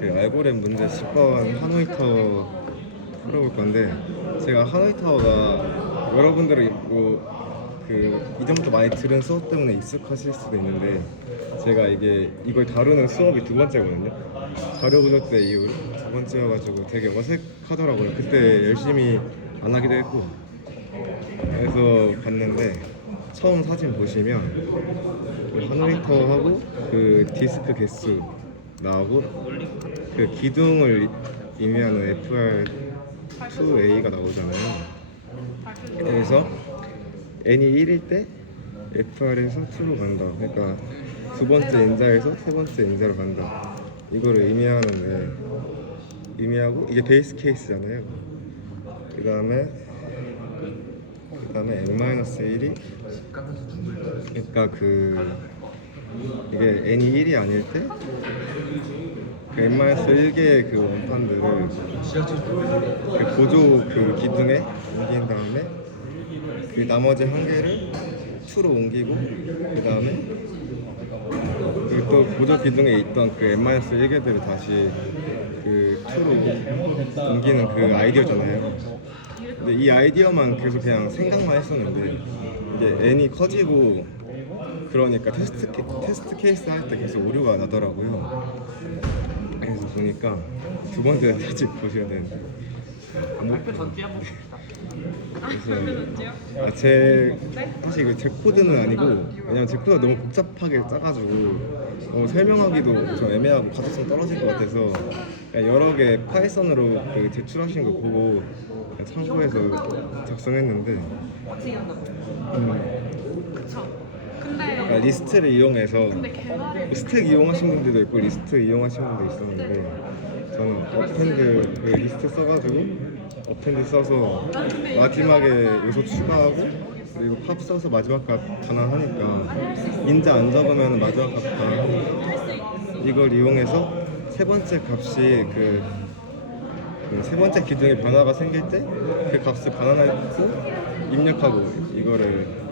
그 알고리즘 문제 10번 하노이터 풀어볼 건데, 제가 하노이터가 여러분들이 그 이전부터 많이 들은 수업 때문에 익숙하실 수도 있는데, 제가 이걸 다루는 수업이 두 번째거든요. 자료 분석 때 이후로 두 번째여가지고 되게 어색하더라고요. 그때 열심히 안 하기도 했고. 그래서 봤는데, 처음 사진 보시면 그 하노이터하고 그 디스크 개수 나오고, 그 기둥을 의미하는 FR2A가 나오잖아요. 그래서 n이 1일 때 FR에서 2로 간다. 그러니까 두 번째 인자에서 세 번째 인자로 간다. 이거를 의미하고, 이게 베이스 케이스잖아요. 그 다음에 n-1이, 그러니까 이게 n이 1이 아닐 때 그 n-1개의 그 원판들을 그 보조 그 기둥에 옮긴 다음에, 그 나머지 한 개를 2로 옮기고, 그 다음에 또 보조 기둥에 있던 그 n-1개들을 다시 그 2로 옮기는 그 아이디어잖아요. 근데 이 아이디어만 계속 그냥 생각만 했었는데, 이게 n이 커지고 그러니까 테스트 케이스 할 때 계속 오류가 나더라고요. 그래서 보니까 두 번째 사진 보셔야 되는데, 발표 전지 한번 봅시다. 사실 제 코드는 아니고, 왜냐면 제 코드가 너무 복잡하게 짜가지고 설명하기도 좀 애매하고 가독성 떨어질 것 같아서, 그냥 여러 개 파이썬으로 그 제출하신 거 보고 그냥 참고해서 작성했는데, 그쵸. 그러니까 리스트를 이용해서, 근데 개발을 스택 이용하신 분들도 있고 리스트 이용하신 분도 있었는데, 저는 어펜드 그 리스트 써가지고 어펜드 써서 마지막에 요소 추가하고, 그리고 팝 써서 마지막 값 반환하니까 인자 안 적으면 마지막 값 반환하고, 이걸 이용해서 세 번째 값이 그 세 번째 기둥에 변화가 생길 때 그 값을 반환하고 입력하고, 이거를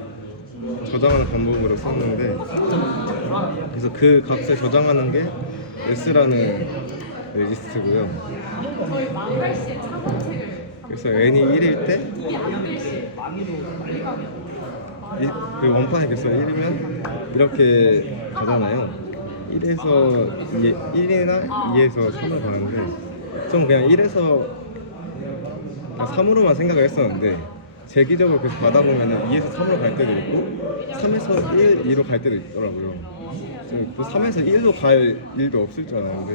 저장하는 방법으로 썼는데, 그래서 그 값을 저장하는 게 S라는 리스트고요. 저희 망할 시에 참고책을 그래서 n이 1일 때 그 원판의 개수가 1이면 이렇게 가잖아요. 1이나 2에서 3을 가는데, 좀 그냥 1에서 3으로만 생각을 했었는데, 재기적으로 계속 가다 보면 2에서 3으로 갈 때도 있고 3에서 1, 2로 갈 때도 있더라고요. 그 3에서 1로 갈 일도 없을 줄 알았는데,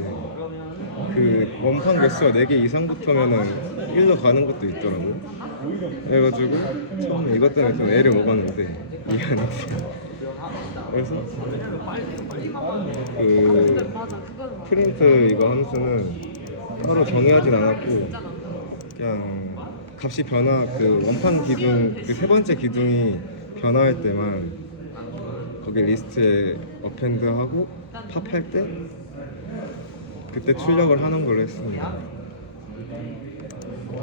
그 원판 개수가 4개 이상부터면은 1로 가는 것도 있더라고요. 그래가지고 처음에 이것 때문에 좀 애를 먹었는데 이해 안 했어요. 그래서 그 프린트 이거 함수는 따로 정의하진 않았고, 그냥 값이 그 원판 기둥 그 세 번째 기둥이 변화할 때만 거기 리스트에 어펜드하고 팝할 때 그때 출력을 하는 걸로 했습니다.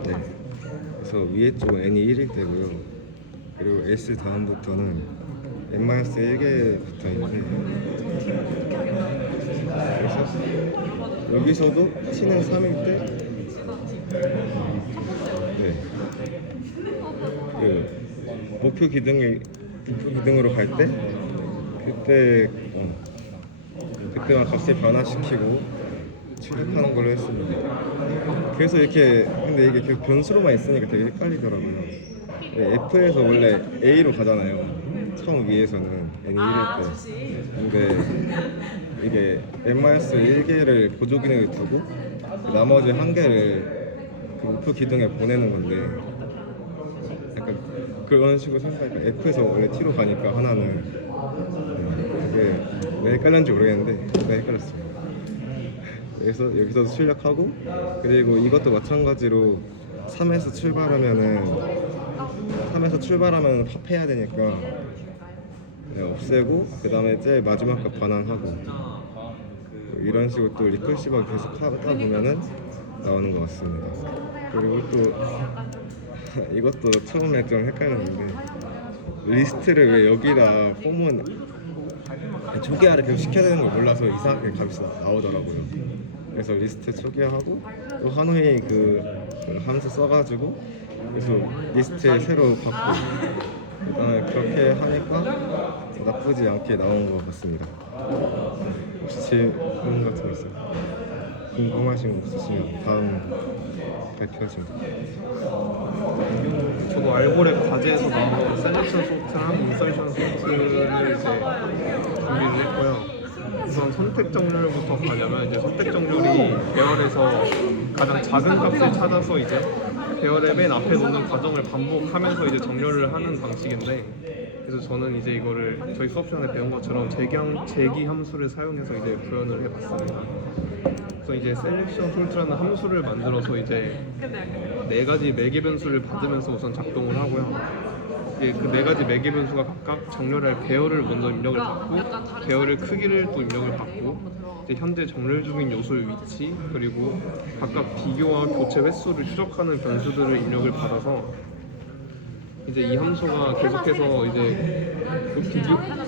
네. 그래서 위에 쪽은 n이 1일 때고요. 그리고 s 다음부터는 n-1개부터 있는데, 그래서 여기서도 t는 3일 때, 네, 그 목표 기둥으로 갈 때 그때만 값을 변화시키고 출력하는 걸로 했습니다. 그래서 근데 이게 계속 변수로만 있으니까 되게 헷갈리더라고요. 네, F에서 원래 A로 가잖아요. 처음 위에서는 n이 1일 때. 근데 이게 n-1개를 보조 기능에 두고 나머지 한 개를 그 목표 기둥에 보내는 건데, 약간 그런 식으로 생각하니까 F에서 원래 T로 가니까 하나는, 그게 왜 헷갈렸는지 모르겠는데 왜 헷갈렸어요. 그래서 여기서도 출력하고, 그리고 이것도 마찬가지로 3에서 출발하면 팝해야 되니까 없애고, 그 다음에 제일 마지막 값 반환하고, 이런 식으로 또 리커시브가 계속 하다 보면은 나오는 것 같습니다. 그리고 또 이것도 처음에 좀 헷갈렸는데, 리스트를 왜 여기다 조계화를 계속 시켜야 되는 걸 몰라서 이상하게 값이 나오더라고요. 그래서 리스트 초기화하고 또 하노이 그 함수 써가지고 그래서 리스트에 새로 바꾸고 그렇게 하니까 나쁘지 않게 나온 것 같습니다. 혹시 질문 같은 거 있어요? 궁금하신 거 없으시면 다음 발표하시면 돼요. 저도 알고랩 과제에서 나온 셀렉션 소트랑 인설션 소트를 이제 준비를 했고요. 우선 선택 정렬부터 가려면 이제 선택 정렬이 배열에서 가장 작은 값을 찾아서 이제 배열의 맨 앞에 놓는 과정을 반복하면서 이제 정렬을 하는 방식인데, 그래서 저는 이제 이거를 저희 수업 시간에 배운 것처럼 제기 함수를 사용해서 이제 구현을 해봤습니다. 그래서 이제 셀렉션 솔트라는 함수를 만들어서 이제 네 가지 매개 변수를 받으면서 우선 작동을 하고요. 이제 그 네 가지 매개 변수가 각각 정렬할 배열을 먼저 입력을 받고, 배열의 크기를 또 입력을 받고, 이제 현재 정렬 중인 요소의 위치, 그리고 각각 비교와 교체 횟수를 추적하는 변수들을 입력을 받아서 이제 이 함수가 계속해서 이제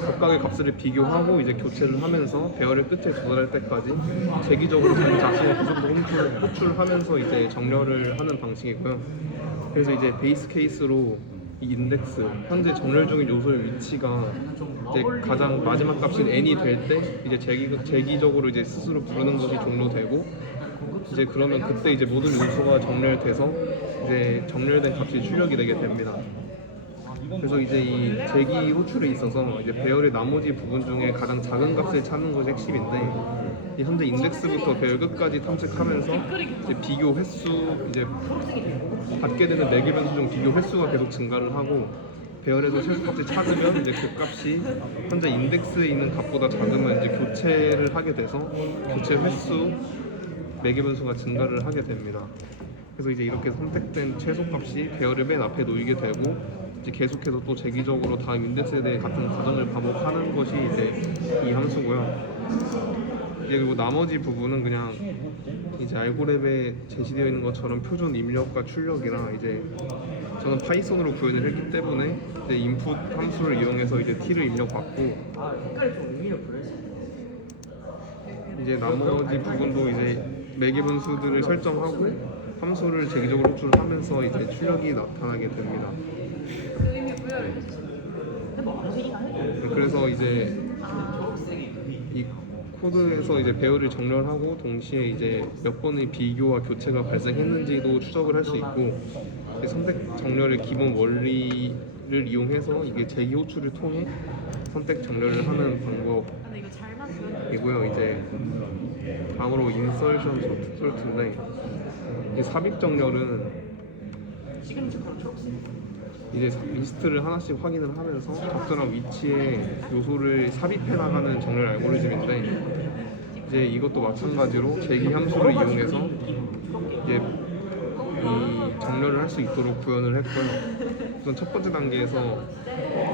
각각의 값을 비교하고 이제 교체를 하면서 배열의 끝에 도달할 때까지 재기적으로 자기 자신의 구속도 호출하면서 이제 정렬을 하는 방식이고요. 그래서 이제 베이스 케이스로 이 인덱스, 현재 정렬 중인 요소의 위치가 이제 가장 마지막 값인 n이 될 때 이제 재기적으로 이제 스스로 부르는 것이 종료되고, 이제 그러면 그때 이제 모든 요소가 정렬돼서 이제 정렬된 값이 출력이 되게 됩니다. 그래서 이제 이 재기 호출에 있어서 이제 배열의 나머지 부분 중에 가장 작은 값을 찾는 것이 핵심인데, 이 현재 인덱스부터 배열 끝까지 탐색하면서 이제 비교 횟수, 이제 받게 되는 매개 변수 중 비교 횟수가 계속 증가를 하고, 배열에서 최소값을 찾으면 이제 그 값이 현재 인덱스에 있는 값보다 작으면 이제 교체를 하게 돼서 교체 횟수, 매개 변수가 증가를 하게 됩니다. 그래서 이제 이렇게 선택된 최소값이 배열의 맨 앞에 놓이게 되고, 이제 계속해서 또 재기적으로 다음 인덱스에 대해 같은 과정을 반복하는 것이 이제 이 함수고요. 이제 그리고 나머지 부분은 그냥 이제 알고랩에 제시되어 있는 것처럼 표준 입력과 출력이랑, 이제 저는 파이썬으로 구현을 했기 때문에 이제 인풋 함수를 이용해서 이제 t를 입력받고, 이제 나머지 부분도 이제 매개 변수들을 설정하고 함수를 재기적으로 호출하면서 이제 출력이 나타나게 됩니다. 그래서 이제 이 코드에서 이제 배열을 정렬하고 동시에 이제 몇 번의 비교와 교체가 발생했는지도 추적을 할 수 있고, 선택 정렬의 기본 원리를 이용해서 이게 재기 호출을 통해 선택 정렬을 하는 방법이고요. 이제 다음으로 인설션 솔트인데, 이 삽입 정렬은 이제 리스트를 하나씩 확인을 하면서 적절한 위치에 요소를 삽입해 나가는 정렬 알고리즘인데, 이제 이것도 마찬가지로 재기 함수를 이용해서 이제 이 정렬을 할 수 있도록 구현을 했고요. 우선 첫 번째 단계에서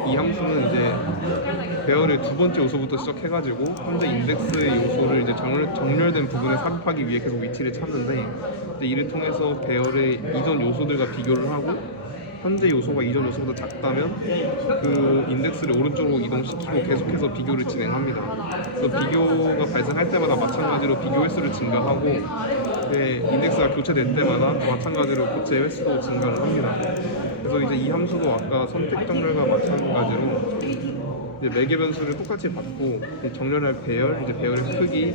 이 함수는 이제 배열의 두 번째 요소부터 시작해가지고 현재 인덱스의 요소를 이제 정렬된 부분에 삽입하기 위해 계속 위치를 찾는데, 이제 이를 통해서 배열의 이전 요소들과 비교를 하고, 현재 요소가 이전 요소보다 작다면 그 인덱스를 오른쪽으로 이동시키고 계속해서 비교를 진행합니다. 그래서 비교가 발생할 때마다 마찬가지로 비교 횟수를 증가하고, 인덱스가 교체될 때마다 마찬가지로 교체 횟수도 증가를 합니다. 그래서 이제 이 함수도 아까 선택 정렬과 마찬가지로 이제 매개 변수를 똑같이 받고, 정렬할 배열, 이제 배열의 크기,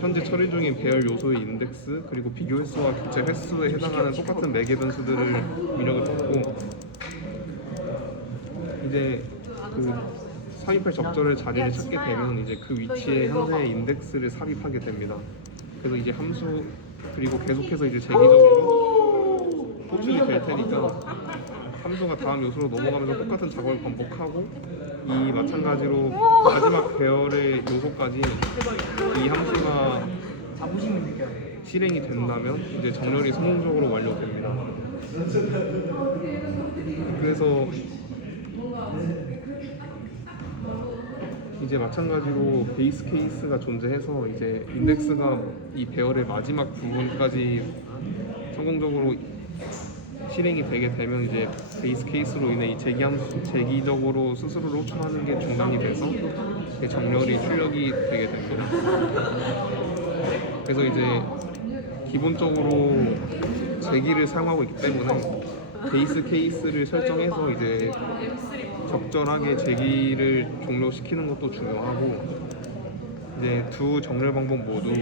현재 처리 중인 배열 요소의 인덱스, 그리고 비교 횟수와 교체 횟수에 해당하는 똑같은 매개 변수들을 입력을 받고, 이제 그 삽입할 적절한 자리를 찾게 되면 이제 그 위치에 현재의 인덱스를 삽입하게 됩니다. 그래서 이제 함수, 그리고 계속해서 이제 재기적으로 호출이 될 테니까 함수가 다음 요소로 넘어가면서 똑같은 작업을 반복하고, 이 마찬가지로 마지막 배열의 요소까지 이 함수가 실행이 된다면 이제 정렬이 성공적으로 완료됩니다. 그래서 이제 마찬가지로 베이스 케이스가 존재해서 이제 인덱스가 이 배열의 마지막 부분까지 성공적으로 실행이 되게 되면 이제 베이스 케이스로 인해 이 재기적으로 스스로를 호출하는 게 중단이 돼서 정렬이 출력이 되게 됩니다. 그래서 이제 기본적으로 제기를 사용하고 있기 때문에 베이스 케이스를 설정해서 이제 적절하게 제기를 종료시키는 것도 중요하고, 이제 두 정렬 방법 모두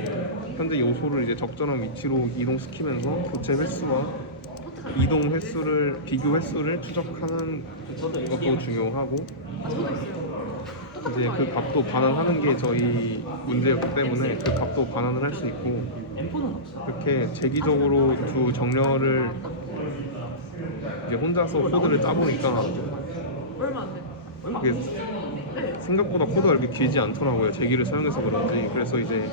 현재 요소를 이제 적절한 위치로 이동시키면서 교체 횟수와 이동 횟수를 비교 횟수를 추적하는 것도 중요하고, 이제 그 값도 반환하는 게 저희 문제였기 때문에 그 값도 반환을 할 수 있고, 이렇게 제기적으로 두 정렬을 이제 혼자서 코드를 짜보니까 얼마 안 돼. 이게 생각보다 코드가 이렇게 길지 않더라고요. 제기를 사용해서 그런지. 그래서 이제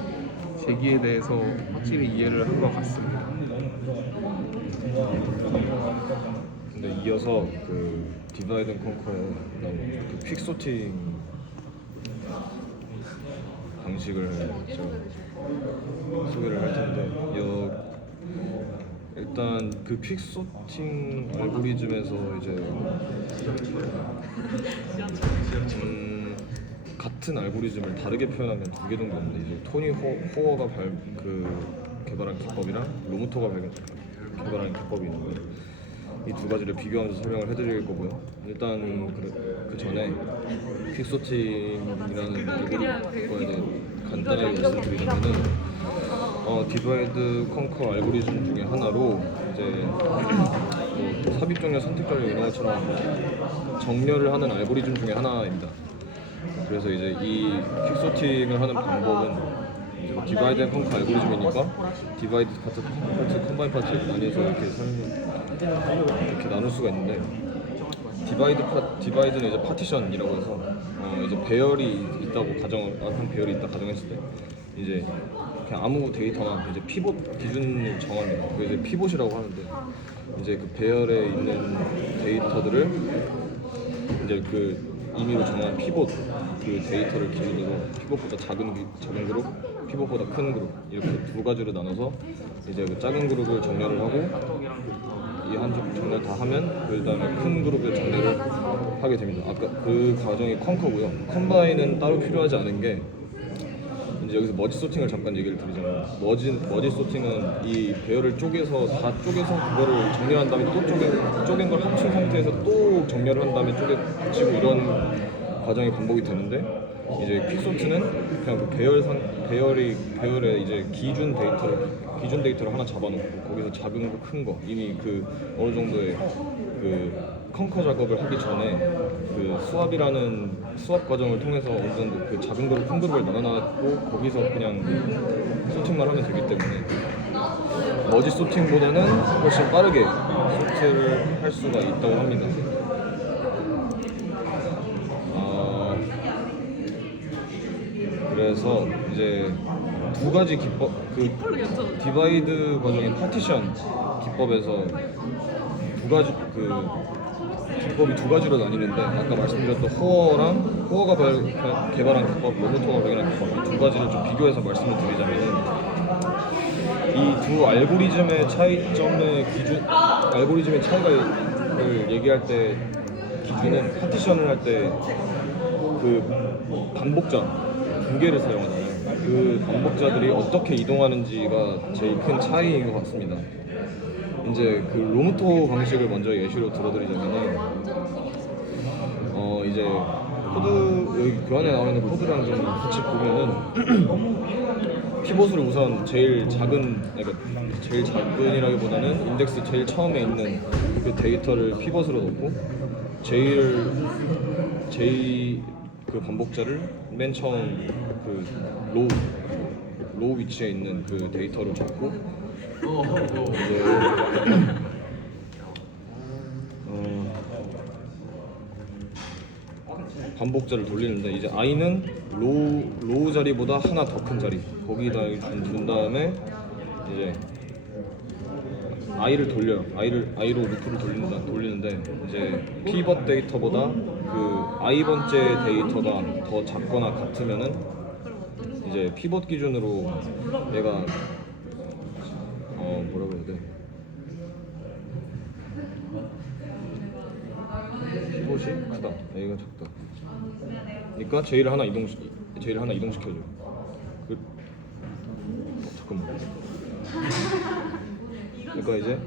제기에 대해서 확실히 이해를 한 것 같습니다. 근데 이어서 그 디바이드 앤 컨커의 그 퀵소팅 방식을 제가 소개를 할 텐데, 일단 그 퀵소팅 알고리즘에서 이제 같은 알고리즘을 다르게 표현하면 두 개 정도 있는데, 이제 토니 호어가 개발한 기법이랑 로무토가 개발한 기법이 있는 거예요. 이 두 가지를 비교하면서 설명을 해드릴 거고요. 일단 그 전에 퀵소팅이라는 알고리즘에 대해 간단하게 말씀드리자면은, 디바이드 컨커 알고리즘 중에 하나로 이제 뭐 삽입 정렬, 선택 정렬 이런 것처럼 정렬을 하는 알고리즘 중에 하나입니다. 그래서 이제 이 퀵소팅을 하는 방법은 디바이드 앤 컨커 알고리즘이니까 디바이드 파트, 컴바인 파트 나뉘어서 이렇게 나눌 수가 있는데, 디바이드는 이제 파티션이라고 해서 이제 배열이 있다고 한 배열이 있다 가정했을 때 이제 그냥 아무 데이터나 이제 피봇 기준을 정합니다. 그게 이제 피봇이라고 하는데, 이제 그 배열에 있는 데이터들을 이제 그 임의로 정한 피봇 그 데이터를 기준으로 피봇보다 작은 그룹, 피봇보다 큰 그룹 이렇게 두 가지로 나눠서 이제 그 작은 그룹을 정렬을 하고, 이 한쪽 정렬 다 하면 그 다음에 큰 그룹을 정렬을 하게 됩니다. 아까 그 과정이 컨커고요. 컴바인은 따로 필요하지 않은 게, 이제 여기서 머지 소팅을 잠깐 얘기를 드리자면, 머지 소팅은 이 배열을 쪼개서 그거를 정렬한 다음에 또 쪼갠 걸 합친 상태에서 또 정렬을 한 다음에 쪼개지고 이런 과정이 반복이 되는데, 이제 퀵소트는 그냥 그 배열에 이제 기준 데이터를 하나 잡아놓고 거기서 작은 거 큰 거 이미 그 어느 정도의 그 컨커 작업을 하기 전에 그 수압 과정을 통해서 어느 정도 그 작은 그룹 큰 그룹을 나눠놨고 거기서 그냥 소팅만 하면 되기 때문에 머지 소팅보다는 훨씬 빠르게 소팅을 할 수가 있다고 합니다. 그래서 이제 두 가지 기법, 그 디바이드 과정인 파티션 기법에서 두 가지 기법이 두 가지로 나뉘는데, 아까 말씀드렸던 호어가 개발한 기법, 로무토가 개발한 기법 두 가지를 좀 비교해서 말씀을 드리자면은, 이 두 알고리즘의 알고리즘의 차이를 얘기할 때 기준은 파티션을 할 때 그 반복자 분계를 사용하잖아요. 그 반복자들이 어떻게 이동하는지가 제일 큰 차이인 것 같습니다. 이제 그 로무토 방식을 먼저 예시로 들어드리자면은, 이제 여기 그 안에 나오는 코드랑 좀 같이 보면은 피봇을 우선 제일 작은이라기보다는 인덱스 제일 처음에 있는 그 데이터를 피봇으로 넣고, 그 반복자를 맨 처음 그 로우 위치에 있는 그 데이터를 적고, 이제 반복자를 돌리는데, 이제 i는 로우 자리보다 하나 더 큰 자리 거기다 둔 다음에 이제 i를 돌려요. i로 루프를 돌리는데 이제 피벗 데이터보다 그 i번째 데이터가 더 작거나 같으면은 이제 피벗 기준으로 얘가 뭐라고 해야 돼? 피벗이 크다, A가 작다. 그러니까 제일을 하나 이동시켜줘. 잠깐만. 그러니까 이제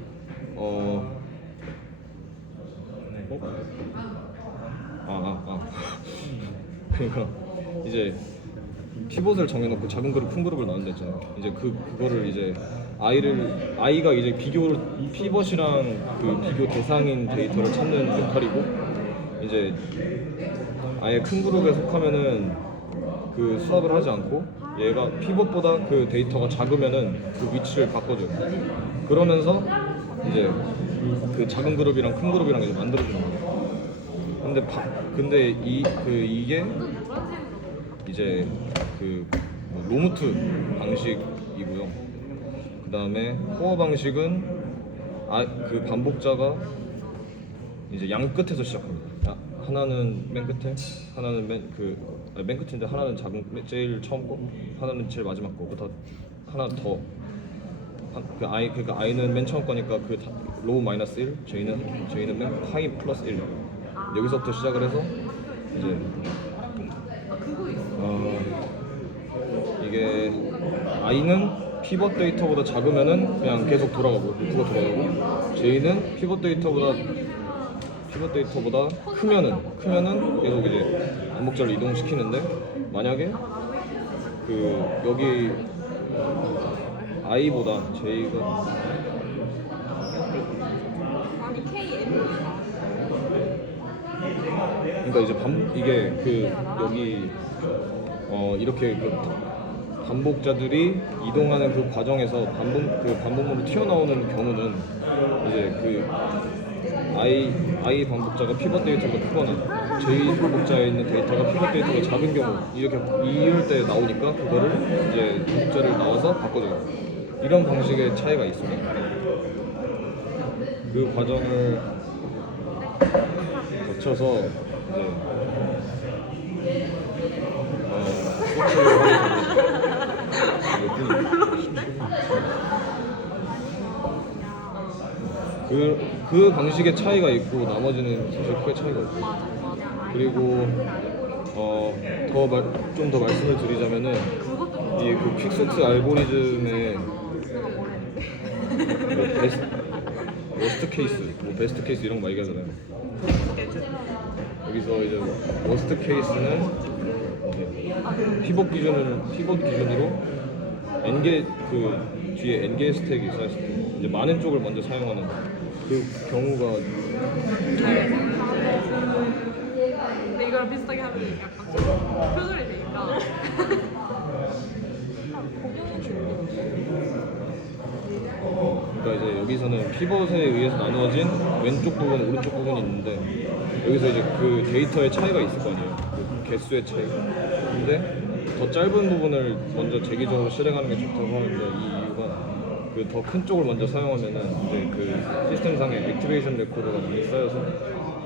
그러니까 이제 피봇을 정해놓고 작은 그룹, 큰 그룹을 나눈다 했잖아요. 이제 그거를 이제 아이가 이제 피봇이랑 그 비교 대상인 데이터를 찾는 역할이고, 이제 아예 큰 그룹에 속하면은 그 수합을 하지 않고 얘가 피봇보다 그 데이터가 작으면은 그 위치를 바꿔줘요. 그러면서 이제 그 작은 그룹이랑 큰 그룹이랑 이제 만들어주는 거예요. 근데 이게 이제 뭐 로무트 방식이고요. 그 다음에 코어 방식은 그 반복자가 이제 양 끝에서 시작합니다. 하나는 맨 끝에, 하나는 맨 끝인데 하나는 제일 처음 거, 하나는 제일 마지막 거보다 하나 더. 그러니까 i는 맨 처음 거니까 로우 마이너스 1, j는 맨 하이 플러스 1. 여기서부터 시작을 해서 이제 이게 i는 피벗 데이터보다 작으면은 그냥 계속 돌아가고 루프가 돌아가고, j는 피벗 데이터보다 크면은 계속 이제 반복자를 이동시키는데, 만약에 여기 i보다 j가 그러니까 이제 이게 여기 이렇게 반복자들이 이동하는 그 과정에서 반복문으로 튀어나오는 경우는 이제 i 반복자가 피벗 데이터가 크거나 j 반복자에 있는 데이터가 피벗 데이터가 작은 경우, 이럴 때 나오니까 그거를 이제 반복자를 나와서 바꿔줘요. 이런 방식의 차이가 있습니다. 그 과정을 거쳐서 이제 스위치를 하게 됩니다. 그 방식의 차이가 있고, 나머지는 사실 크게 차이가 없고. 그리고 좀 더 말씀을 드리자면은 이 퀵소트 알고리즘의 워스트 케이스, 베스트 케이스 이런 거 얘기하잖아요. 여기서 이제 워스트 케이스는 피벗 기준으로 n개 뒤에 n개 스택이 쌓였을 때 이제 많은 쪽을 먼저 사용하는 그 경우가 근데 이거랑 비슷하게 하면 약간 표절이 되니까. 그러니까 이제 여기서는 피벗에 의해서 나누어진 왼쪽 부분, 오른쪽 부분이 있는데, 여기서 이제 그 데이터의 차이가 있을 거 아니에요. 그 개수의 차이. 근데 더 짧은 부분을 먼저 재기적으로 실행하는 게 좋다고 하는데, 이 이유가 더 큰 쪽을 먼저 사용하면은 이제 그 시스템상의 액티베이션 레코드가 많이 쌓여서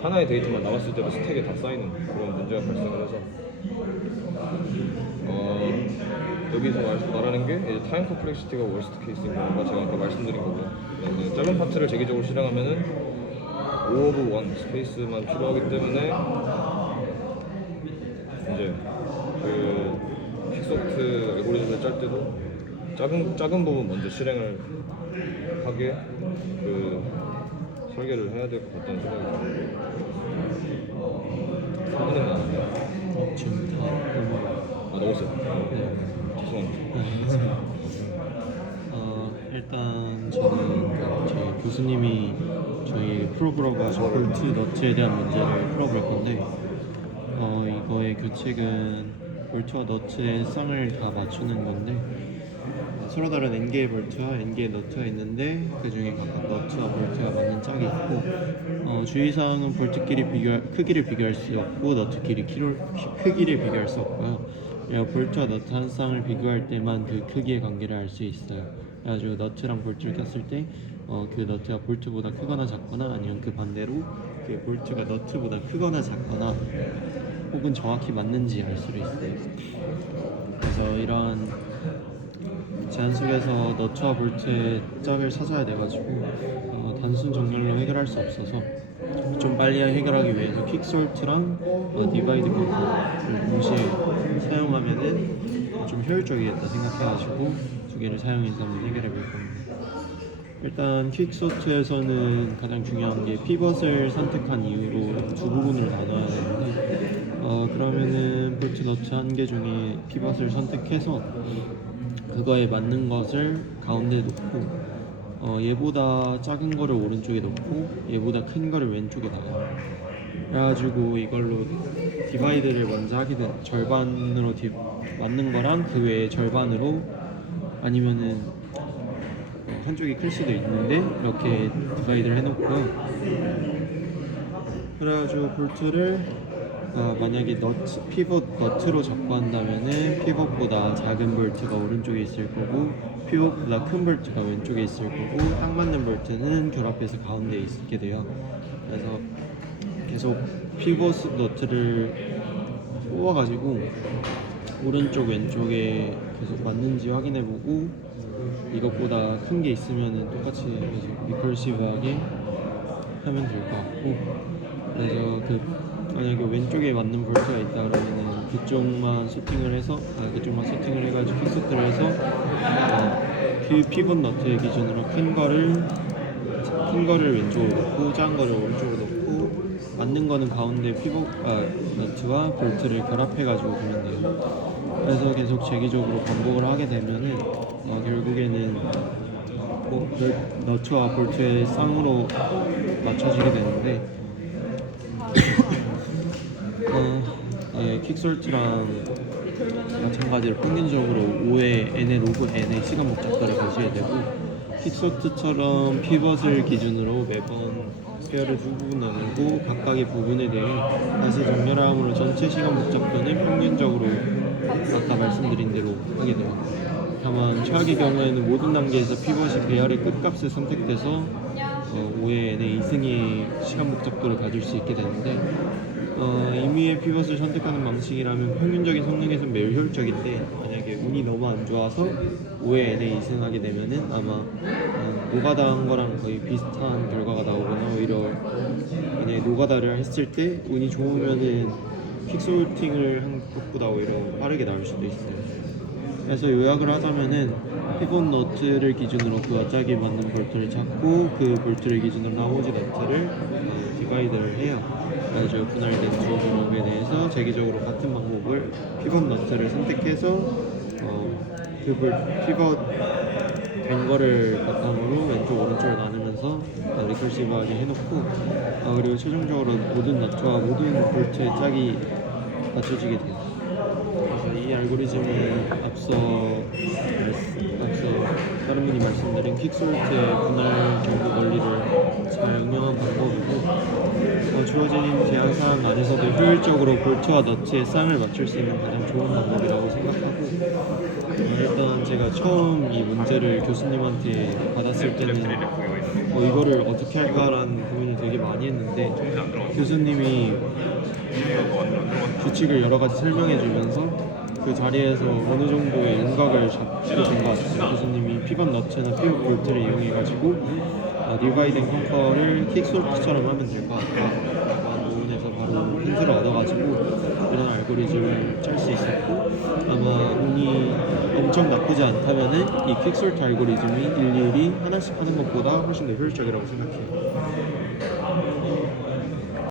하나의 데이터만 남았을 때도 스택에 다 쌓이는 그런 문제가 발생을 해서, 여기서 말하는 게 이제 타임 컴플렉시티가 워스트 케이스인 거가 제가 아까 말씀드린 거고요. 그다음에 짧은 파트를 재기적으로 실행하면은 O of 1 스페이스만 필요하기 때문에 이제 퀵소트 알고리즘을 짤 때도 작은 부분 먼저 실행을 하게 설계를 해야 될 것 같다는 생각이 듭니다. 사진은 나왔네요. 지금 다 너무 세요. 죄송합니다. 일단 저는 저희 교수님이 저희 프로그램과 볼트 너트에 대한 문제를 풀어볼 건데, 이거의 교칙은 볼트와 너트의 쌍을 다 맞추는 건데, 서로 다른 n개의 볼트와 n개의 너트가 있는데 그 중에 각각 너트와 볼트가 맞는 짝이 있고, 주의사항은 볼트끼리 크기를 비교할 수 없고 너트끼리 크기를 비교할 수 없고요. 볼트와 너트 한 쌍을 비교할 때만 그 크기의 관계를 알 수 있어요. 그래가지고 너트랑 볼트를 꼈을 때 그 너트가 볼트보다 크거나 작거나, 아니면 그 반대로 그 볼트가 너트보다 크거나 작거나, 혹은 정확히 맞는지 알 수도 있어요. 그래서 이러한 제한 속에서 너트와 볼트의 짝을 찾아야 돼가지고 단순 정렬로 해결할 수 없어서 좀 빨리 해결하기 위해서 퀵솔트랑 디바이드 컨트롤을 동시에 사용하면은 좀 효율적이겠다 생각해가지고 두 개를 사용해서 한번 해결해 볼 겁니다. 일단 퀵소트에서는 가장 중요한 게 피벗을 선택한 이후로 두 부분으로 나눠야 되는데 그러면은 볼트 너트 한 개 중에 피벗을 선택해서 그거에 맞는 것을 가운데 놓고 얘보다 작은 거를 오른쪽에 놓고 얘보다 큰 거를 왼쪽에 놔요. 그래가지고 이걸로 디바이드를 먼저 하게 된 절반으로 맞는 거랑 그 외에 절반으로 아니면은 한쪽이 클 수도 있는데 이렇게 디바이드를 해놓고요. 그래가지고 볼트를 만약에 피벗 너트로 접고 한다면은 피벗보다 작은 볼트가 오른쪽에 있을 거고 피벗보다 큰 볼트가 왼쪽에 있을 거고 딱 맞는 볼트는 결합해서 가운데에 있게 돼요. 그래서 계속 피벗 너트를 뽑아가지고 오른쪽 왼쪽에 계속 맞는지 확인해보고 이것보다 큰 게 있으면 똑같이 계속 리컬시브하게 하면 될 것 같고, 그래서 만약에 왼쪽에 맞는 볼트가 있다 그러면은 그쪽만 세팅을 해서 해가지고 픽서트를 해서 그 피벗 너트의 기준으로 큰 거를 왼쪽으로 놓고 작은 거를 오른쪽으로 놓고 맞는 거는 가운데 피벗 너트와 볼트를 결합해가지고 두면 돼요. 그래서 계속 재기적으로 반복을 하게 되면은 결국에는 너트와 볼트의 쌍으로 맞춰지게 되는데 킥솔트랑 마찬가지로 평균적으로 5의 n의 로그 n의 시간 목적도를 가져야 되고 킥솔트처럼 피벗을 기준으로 매번 페어를 두 부분 나누고 각각의 부분에 대해 다시 정렬함으로 전체 시간 목적도는 평균적으로 아까 말씀드린 대로 하게 돼요. 다만 최악의 경우에는 모든 단계에서 피벗이 배열의 끝값을 선택돼서 5의 n의 이승의 시간 목적도를 가질 수 있게 되는데 임의의 피벗을 선택하는 방식이라면 평균적인 성능에서 매우 효율적인데 만약에 운이 너무 안 좋아서 5의 n에 이승하게 되면은 아마 노가다한 거랑 거의 비슷한 결과가 나오거나 오히려 만약에 노가다를 했을 때 운이 좋으면은 퀵솔팅을 한 것보다 오히려 빠르게 나올 수도 있어요. 그래서 요약을 하자면은 피벗 너트를 기준으로 그 어짝에 맞는 볼트를 찾고 그 볼트를 기준으로 나머지 너트를 디바이드를 해요. 그래서 분할된 두 그룹에 대해서 재기적으로 같은 방법을 피벗 너트를 선택해서 피벗 된 거를 바탕으로 왼쪽 오른쪽을 나누면서 리컬시브하게 해놓고 그리고 최종적으로 모든 너트와 모든 볼트의 짝이 맞춰지게 돼요. 그래서 이 알고리즘은 앞서 다른 분이 말씀드린 퀵솔트의 분할 경고 원리를 잘 응용한 방법이고 주어진 제한사항 안에서도 효율적으로 볼트와 너트의 쌍을 맞출 수 있는 가장 좋은 방법이라고 생각하고 일단 제가 처음 이 문제를 교수님한테 받았을 때는 이거를 어떻게 할까라는 고민을 되게 많이 했는데 교수님이 규칙을 여러 가지 설명해 주면서 그 자리에서 어느 정도의 윤곽을 잡게 된 것 같아요. 교수님이 피벗 너트나 피벗 볼트를 이용해가지고 디바이드 컨커를 킥솔트처럼 하면 될 것 같다 라는 부분에서 바로 힌트를 얻어가지고 이런 알고리즘을 짤 수 있었고 아마 운이 엄청 나쁘지 않다면은 이 퀵솔트 알고리즘이 일일이 하나씩 하는 것보다 훨씬 더 효율적이라고 생각해요.